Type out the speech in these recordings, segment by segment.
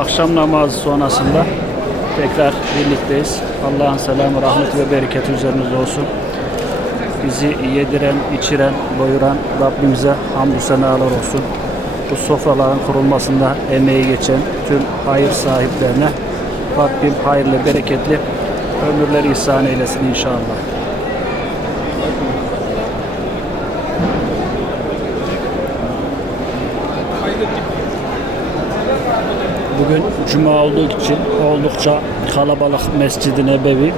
Akşam namazı sonrasında tekrar birlikteyiz. Allah'ın selamı, rahmeti ve bereketi üzerinizde olsun. Bizi yediren, içiren, doyuran Rabbimize hamdü senalar olsun. Bu sofraların kurulmasında emeği geçen tüm hayır sahiplerine Rabbim hayırlı, bereketli ömürleri ihsan eylesin inşallah. Cuma olduğu için oldukça kalabalık Mescid-i Nebevi.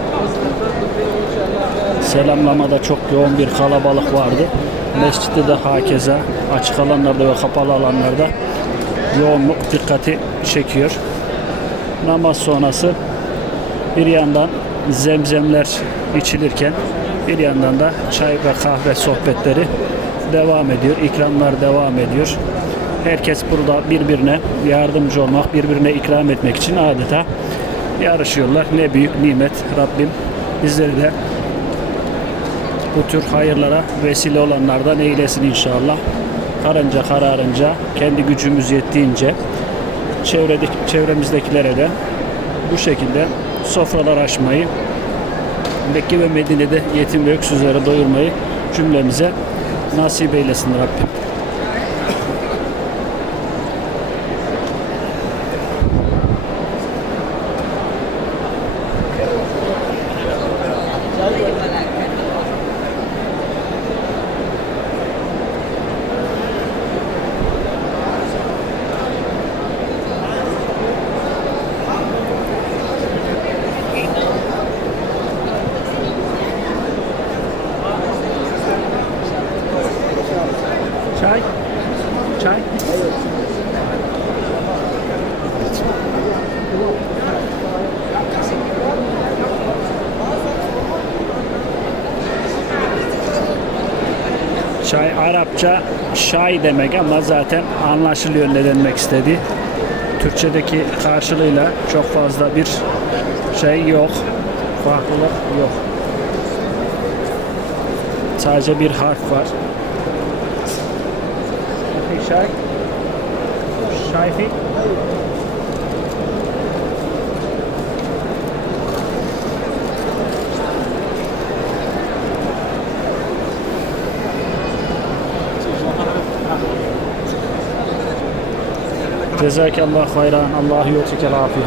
Selamlamada çok yoğun bir kalabalık vardı. Mescitte de hakeza açık alanlarda ve kapalı alanlarda yoğunluk dikkati çekiyor. Namaz sonrası bir yandan zemzemler içilirken bir yandan da çay ve kahve sohbetleri devam ediyor. İkramlar devam ediyor. Herkes burada birbirine yardımcı olmak, birbirine ikram etmek için adeta yarışıyorlar. Ne büyük nimet Rabbim bizleri de bu tür hayırlara vesile olanlardan eylesin inşallah. Karınca kararınca, kendi gücümüz yettiğince çevredeki, çevremizdekilere de bu şekilde sofralar açmayı, Mekke ve Medine'de yetim ve öksüzlere doyurmayı cümlemize nasip eylesin Rabbim. Çay? Çay? Çay Arapça şay demek ama zaten anlaşılıyor ne demek istediği. Türkçedeki karşılığıyla çok fazla bir şey yok. Farklılık yok. Sadece bir harf var. في شاي شاي في جزاك الله خيرا الله يعطيك العافيه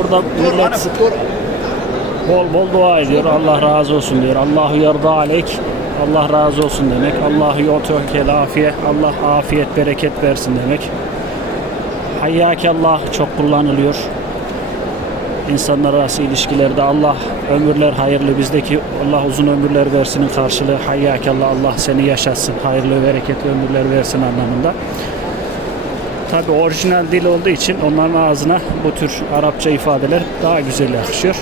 Burada millet bol bol dua ediyor. Allah razı olsun diyor. Allahu yarda aleyk. Allah razı olsun demek. Allahu yutukel afiye. Allah afiyet bereket versin demek. Hayyake Allah çok kullanılıyor. İnsanlar arası ilişkilerde Allah ömürler hayırlı bizdeki Allah uzun ömürler versinin karşılığı hayyake Allah Allah seni yaşatsın hayırlı bereketli ömürler versin anlamında. Tabi orijinal dil olduğu için onların ağzına bu tür Arapça ifadeler daha güzel yakışıyor.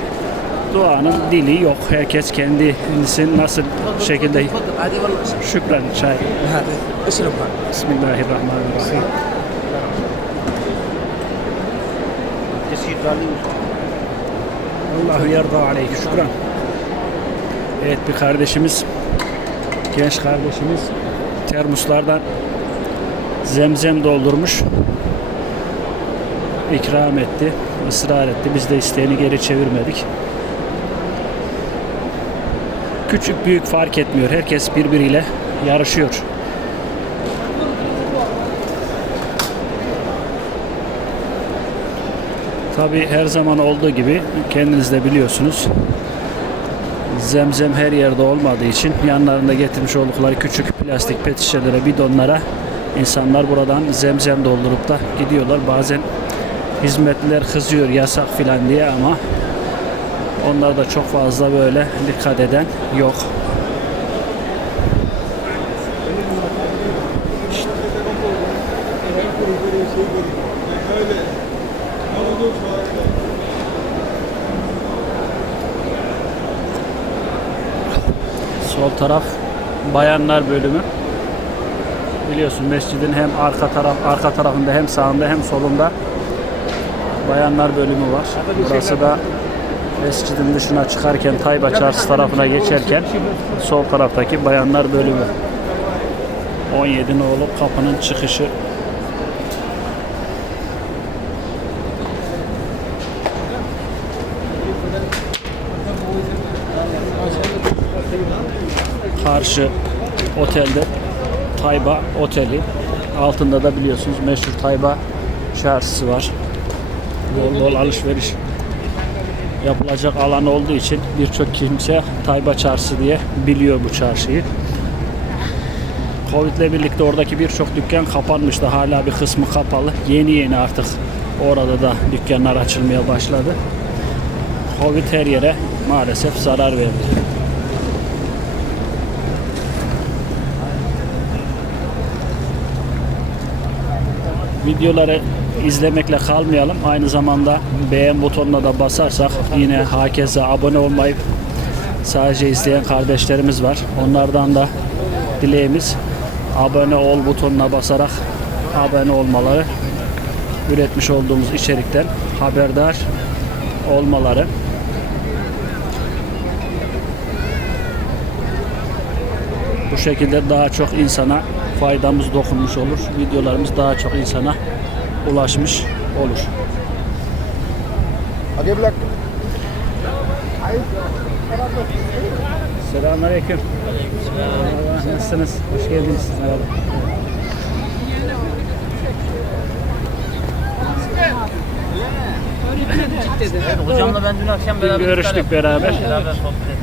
Duanın dili yok. Herkes kendisini nasıl şekilde şükran çay. Bismillahirrahmanirrahim. Allahu yarda aleyk. Şükran. Evet bir kardeşimiz, genç kardeşimiz termoslardan zemzem doldurmuş. İkram etti ısrar etti. Biz de isteğini geri çevirmedik. Küçük büyük fark etmiyor. Herkes birbiriyle yarışıyor. Tabi her zaman olduğu gibi kendiniz de biliyorsunuz. Zemzem her yerde olmadığı için yanlarında getirmiş oldukları küçük plastik pet şişelere, bidonlara insanlar buradan zemzem doldurup da gidiyorlar. Bazen hizmetliler kızıyor yasak filan diye ama onlar da çok fazla böyle dikkat eden yok. Sol taraf bayanlar bölümü. Biliyorsun mescidin hem arka taraf arka tarafında hem sağında hem solunda bayanlar bölümü var. Burası da mescidin dışına çıkarken Tayba Çarşı tarafına geçerken sol taraftaki bayanlar bölümü. 17 nolu kapının çıkışı. Karşı otelde Tayba Oteli. Altında da biliyorsunuz meşhur Tayba Çarşısı var. Bol bol alışveriş yapılacak alan olduğu için birçok kimse Tayba Çarşısı diye biliyor bu çarşıyı. Covid ile birlikte oradaki birçok dükkan kapanmıştı. Hala bir kısmı kapalı. Yeni yeni artık orada da dükkanlar açılmaya başladı. Covid her yere maalesef zarar verdi. Videoları izlemekle kalmayalım. Aynı zamanda beğen butonuna da basarsak yine herkese abone olmayı sadece izleyen kardeşlerimiz var. Onlardan da dileğimiz abone ol butonuna basarak abone olmaları üretmiş olduğumuz içerikten haberdar olmaları. Bu şekilde daha çok insana faydamız dokunmuş olur. Videolarımız daha çok insana ulaşmış olur. Selamünaleyküm. Nasılsınız? Hoş geldiniz. Merhaba. Hocamla ben dün akşam beraber görüştük beraber. beraber.